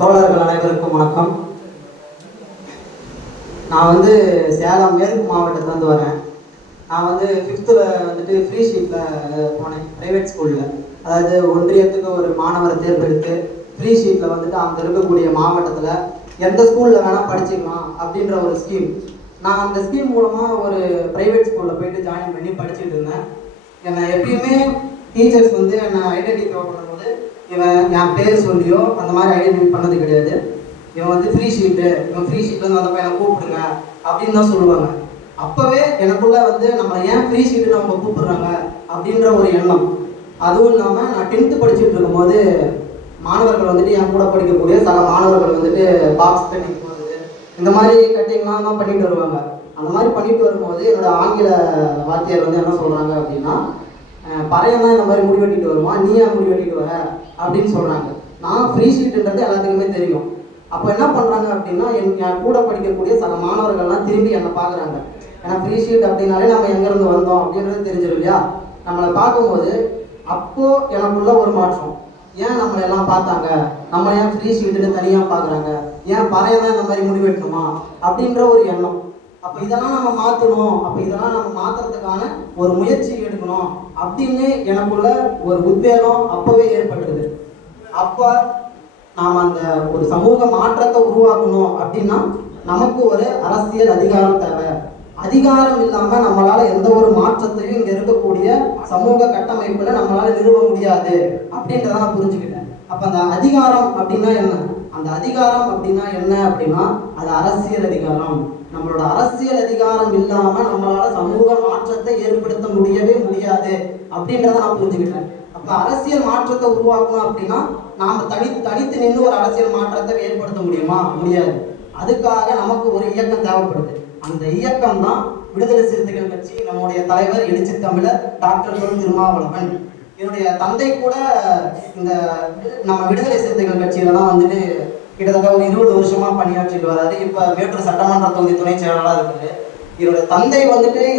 தோழர்கள் அனைவருக்கும் வணக்கம். நான் சேலம் மேற்கு மாவட்டத்துலேருந்து வரேன். நான் 5th ஃப்ரீ ஷீட்டில் போனேன் ப்ரைவேட் ஸ்கூலில். அதாவது ஒன்றியத்துக்கு ஒரு மாணவரை தேர்ந்தெடுத்து ஃப்ரீ ஷீட்டில் அங்கே இருக்கக்கூடிய மாவட்டத்தில் எந்த ஸ்கூலில் வேணால் படிச்சுக்கலாம் அப்படின்ற ஒரு ஸ்கீம். நான் அந்த ஸ்கீம் மூலமாக ஒரு ப்ரைவேட் ஸ்கூலில் போயிட்டு ஜாயின் பண்ணி படிச்சுட்டு இருந்தேன். என்னை எப்பயுமே டீச்சர்ஸ் என்னை ஐடென்டிஃபை பண்ணும்போது இவன் என் பேர் சொல்லியோ அந்த மாதிரி ஐடென்டிஃபை பண்ணது கிடையாது. இவன் ஃப்ரீ ஷீட்லேருந்து வந்தப்போ என்னை கூப்பிடுங்க அப்படின்னு தான் சொல்லுவாங்க. அப்போவே எனக்குள்ள நம்மளை ஏன் ஃப்ரீ ஷீட்டுன்னு அவங்க கூப்பிடுறாங்க அப்படின்ற ஒரு எண்ணம். அதுவும் இல்லாமல் நான் 10th படிச்சுட்டு இருக்கும்போது மாணவர்கள் என் கூட படிக்கக்கூடிய சில மாணவர்கள் பாக்ஸ் கட்டிங் போகிறது இந்த மாதிரி கட்டிங்லாம் தான் பண்ணிட்டு வருவாங்க. அந்த மாதிரி பண்ணிட்டு வரும்போது என்னோட ஆங்கில வாத்தியார் என்ன சொல்கிறாங்க அப்படின்னா, பறையன் தான் இந்த மாதிரி முடி வெட்டிட்டு வருவான், நீ ஏன் முடி வெட்டிட்டு வர அப்படின்னு சொல்கிறாங்க. நான் ஃப்ரீ ஷீட்டுன்றது எல்லாத்துக்குமே தெரியும். அப்போ என்ன பண்ணுறாங்க அப்படின்னா, என் கூட படிக்கக்கூடிய சில மாணவர்கள்லாம் திரும்பி என்னை பார்க்குறாங்க. ஏன்னா ஃப்ரீ ஷீட் அப்படின்னாலே நம்ம எங்கேருந்து வந்தோம் அப்படின்றது தெரிஞ்சிடும் இல்லையா. நம்மளை பார்க்கும்போது அப்போது எனக்குள்ள ஒரு மாற்றம். ஏன் நம்மளை எல்லாம் பார்த்தாங்க, நம்மளை ஏன் ஃப்ரீ ஷீட்டுன்னு தனியாக பார்க்குறாங்க, ஏன் பறையன் தான் இந்த மாதிரி முடி வெட்டணுமா அப்படின்ற ஒரு எண்ணம். அப்போ இதெல்லாம் நம்ம மாற்றணும், அப்போ இதெல்லாம் நம்ம மாற்றுறதுக்கான ஒரு முயற்சி எடுக்கணும் அப்படின்னு எனக்குள்ள ஒரு உத்வேகம் அப்போவே ஏற்பட்டது. அப்போ நாம் அந்த ஒரு சமூக மாற்றத்தை உருவாக்கணும் அப்படின்னா நமக்கு ஒரு அரசியல் அதிகாரம் தேவை. அதிகாரம் இல்லாமல் நம்மளால் எந்த ஒரு மாற்றத்தையும் இங்கே இருக்கக்கூடிய சமூக கட்டமைப்பில் நம்மளால் நிறுவ முடியாது அப்படின்றத நான் புரிஞ்சுக்கிட்டேன். அப்போ அந்த அதிகாரம் அப்படின்னா என்ன, அந்த அதிகாரம் அப்படின்னா என்ன அப்படின்னா அது அரசியல் அதிகாரம். நம்மளோட அரசியல் அதிகாரம் இல்லாமல் நம்மளால சமூக மாற்றத்தை ஏற்படுத்த முடியவே முடியாது அப்படின்றத நான் புரிஞ்சுக்கிட்டேன். அப்போ அரசியல் மாற்றத்தை உருவாக்கணும் அப்படின்னா நாம் தனித்து நின்று ஒரு அரசியல் மாற்றத்தை ஏற்படுத்த முடியுமா? முடியாது. அதுக்காக நமக்கு ஒரு இயக்கம் தேவைப்படுது. அந்த இயக்கம் தான் விடுதலை சிறுத்தைகள் கட்சி. நம்முடைய தலைவர் எழுச்சி தமிழர் டாக்டர் தொல் திருமாவளவன். என்னுடைய தந்தை கூட இந்த நம்ம விடுதலை சிறுத்தைகள் கட்சியில தான் கிட்டத்தட்ட ஒரு 20 வருஷமா பணியாற்றிட்டு வராரு. இப்போ மேட்டூர் சட்டமன்ற தொகுதி துணை செயலாளராக இருக்காரு. என்னுடைய தந்தை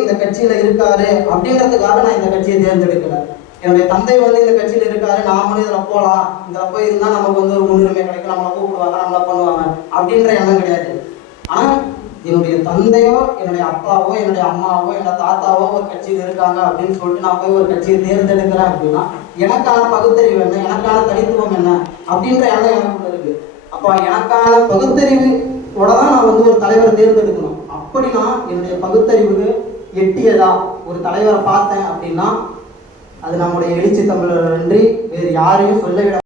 இந்த கட்சியில இருக்காரு அப்படின்றதுக்காக நான் இந்த கட்சியை தேர்ந்தெடுக்கல. என்னுடைய தந்தை இந்த கட்சியில இருக்காரு, நாமளும் இதில் போகலாம், இதில் போய் இருந்தால் நமக்கு ஒரு முன்னுரிமை கிடைக்கும், நம்மளை கூப்பிடுவாங்க, நம்மளை பண்ணுவாங்க அப்படின்ற எண்ணம் கிடையாது. ஆனால் என்னுடைய தந்தையோ என்னுடைய அப்பாவோ என்னுடைய அம்மாவோ என்னோட தாத்தாவோ ஒரு கட்சியில் இருக்காங்க அப்படின்னு சொல்லிட்டு நான் போய் ஒரு கட்சியை தேர்ந்தெடுக்கிறேன் அப்படின்னா எனக்கான பகுத்தறிவு என்ன, எனக்கான தனித்துவம் என்ன அப்படின்ற எண்ணம் எனக்குள்ள இருக்கு. அப்போ எனக்கான பகுத்தறிவோட தான் நான் ஒரு தலைவரை தேர்ந்தெடுக்கணும். அப்படி நான் என்னுடைய பகுத்தறிவுக்கு எட்டியதா ஒரு தலைவரை பார்த்தேன் அப்படின்னா அது நம்முடைய எழுச்சி தமிழர் அன்றி வேறு யாரையும் சொல்ல விட